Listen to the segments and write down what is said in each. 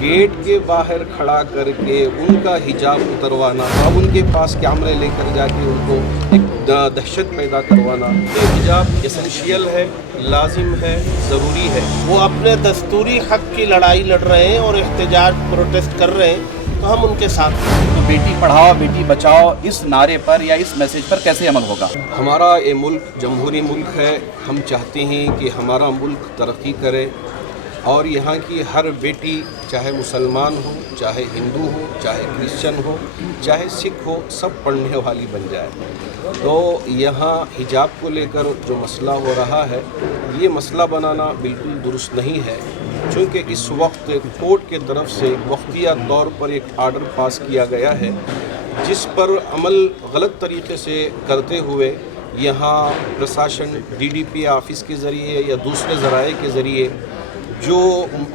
Gate के बाहर खड़ा करके उनका हिजाब उतरवाना, अब उनके पास कैमरे लेकर जाके उनको एक दहशत पैदा करवाना। ये हिजाब एसेंशियल है, लाजिम है, ज़रूरी है। वो अपने दस्तूरी हक की लड़ाई लड़ रहे हैं और एहतजाज प्रोटेस्ट कर रहे हैं, तो हम उनके साथ हैं। तो बेटी पढ़ाओ बेटी बचाओ इस नारे पर या इस मैसेज पर कैसे अमल होगा? हमारा ये मुल्क जमहूरी मुल्क है। हम चाहते हैं कि हमारा मुल्क तरक्की करे और यहाँ की हर बेटी, चाहे मुसलमान हो, चाहे हिंदू हो, चाहे क्रिश्चियन हो, चाहे सिख हो, सब पढ़ने वाली बन जाए। तो यहाँ हिजाब को लेकर जो मसला हो रहा है, ये मसला बनाना बिल्कुल दुरुस्त नहीं है, क्योंकि इस वक्त कोर्ट के तरफ से वक्तिया तौर पर एक आर्डर पास किया गया है, जिस पर अमल गलत तरीके से करते हुए यहाँ प्रशासन DDP ऑफिस के ज़रिए या दूसरे ज़राए के ज़रिए जो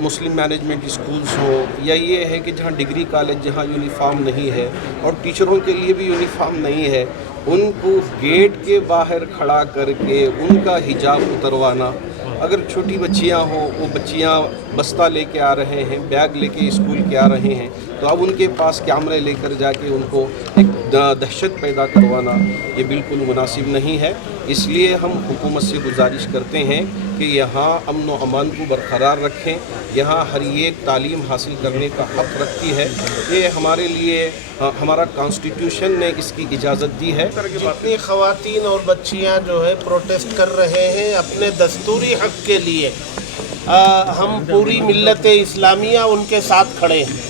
मुस्लिम मैनेजमेंट स्कूल्स हो, या ये है कि जहाँ डिग्री कॉलेज जहाँ यूनिफॉर्म नहीं है और टीचरों के लिए भी यूनिफॉर्म नहीं है, उनको गेट के बाहर खड़ा करके उनका हिजाब उतरवाना। अगर छोटी बच्चियां हो, वो बच्चियां बस्ता लेके आ रहे हैं, बैग लेके स्कूल के आ रहे हैं, तो अब उनके पास कैमरे लेकर जाके उनको एक दहशत पैदा करवाना, ये बिल्कुल मुनासिब नहीं है। इसलिए हम हुकूमत से गुजारिश करते हैं कि यहाँ अमन व अमान को बरकरार रखें। यहाँ हर एक तालीम हासिल करने का हक़ रखती है। ये हमारे लिए हमारा कॉन्स्टिट्यूशन ने इसकी इजाज़त दी है। जितनी ख़वातीन और बच्चियां जो है प्रोटेस्ट कर रहे हैं अपने दस्तूरी हक के लिए, हम पूरी मिल्लत इस्लामिया उनके साथ खड़े हैं।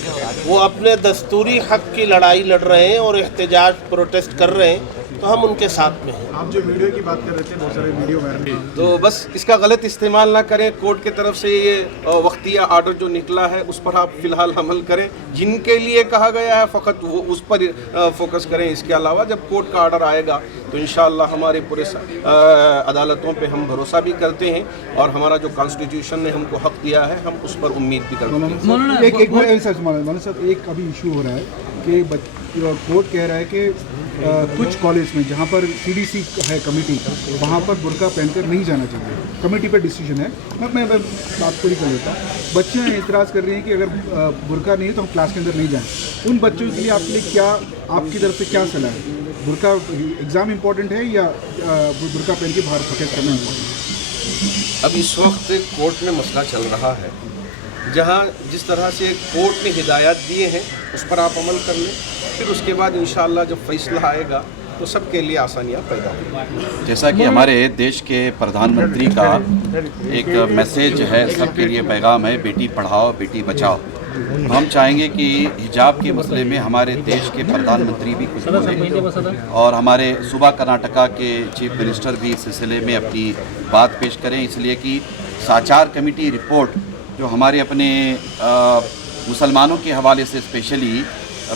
वो अपने दस्तूरी हक की लड़ाई लड़ रहे हैं और एहतजाज प्रोटेस्ट कर रहे हैं, तो हम उनके साथ में हैं। आप जो वीडियो की बात कर रहे थे, बहुत सारे वीडियो वायरल हैं, तो बस इसका गलत इस्तेमाल ना करें। कोर्ट की तरफ से ये वक्तिया आर्डर जो निकला है उस पर आप फ़िलहाल अमल करें। जिनके लिए कहा गया है फ़कत वो उस पर फोकस करें। इसके अलावा जब कोर्ट का आर्डर आएगा तो इंशाअल्लाह हमारे पूरे अदालतों पे हम भरोसा भी करते हैं और हमारा जो कॉन्स्टिट्यूशन ने हमको हक़ दिया है हम उस पर उम्मीद भी करते हैं। एक अभी इशू हो रहा है कि कोर्ट कह रहा है कि कुछ कॉलेज में जहाँ पर CDC है कमेटी, वहाँ पर बुर्का पहनकर नहीं जाना चाहिए। कमेटी पर डिसीजन है। मैं बात पूरी कर लेता हूँ। बच्चियाँ एतराज़ कर रही हैं कि अगर बुर्का नहीं है तो हम क्लास के अंदर नहीं जाएँ। उन बच्चों के लिए आपकी तरफ से क्या सलाह है? बुर्का एग्ज़ाम इम्पोर्टेंट है या बुर्का पहन के बाहर प्रोटेस्ट करना इम्पोर्टेंट है? अब इस वक्त कोर्ट में मसला चल रहा है, जहाँ जिस तरह से कोर्ट ने हिदायत दिए हैं उस पर आप अमल कर लें। फिर उसके बाद इंशाअल्लाह जब फैसला आएगा तो सबके लिए आसानियाँ पैदा होंगी। जैसा कि हमारे देश के प्रधानमंत्री का एक मैसेज है, सबके लिए पैगाम है, बेटी पढ़ाओ बेटी बचाओ। तो हम चाहेंगे कि हिजाब के मसले में हमारे देश के प्रधानमंत्री भी कुछ बोलें और हमारे सूबा कर्नाटका के चीफ मिनिस्टर भी इस सिलसिले में अपनी बात पेश करें, इसलिए कि साचार कमेटी रिपोर्ट जो हमारे अपने मुसलमानों के हवाले से स्पेशली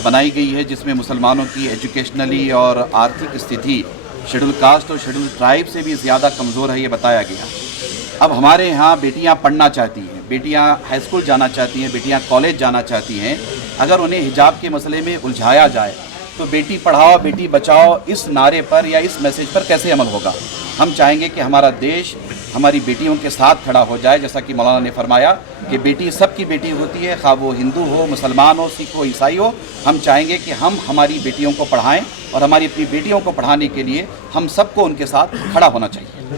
बनाई गई है, जिसमें मुसलमानों की एजुकेशनली और आर्थिक स्थिति शेड्यूल कास्ट और शेड्यूल ट्राइब से भी ज़्यादा कमज़ोर है, ये बताया गया। अब हमारे यहाँ बेटियाँ पढ़ना चाहती हैं, बेटियाँ हाई स्कूल जाना चाहती हैं, बेटियाँ कॉलेज जाना चाहती हैं। अगर उन्हें हिजाब के मसले में उलझाया जाए तो बेटी पढ़ाओ बेटी बचाओ इस नारे पर या इस मैसेज पर कैसे अमल होगा? हम चाहेंगे कि हमारा देश हमारी बेटियों के साथ खड़ा हो जाए, जैसा कि मौलाना ने फरमाया कि बेटी सबकी बेटी होती है, खा वो हिंदू हो, मुसलमान हो, सिख हो, ईसाई हो। हम चाहेंगे कि हम हमारी बेटियों को पढ़ाएं और हमारी अपनी बेटियों को पढ़ाने के लिए हम सबको उनके साथ खड़ा होना चाहिए।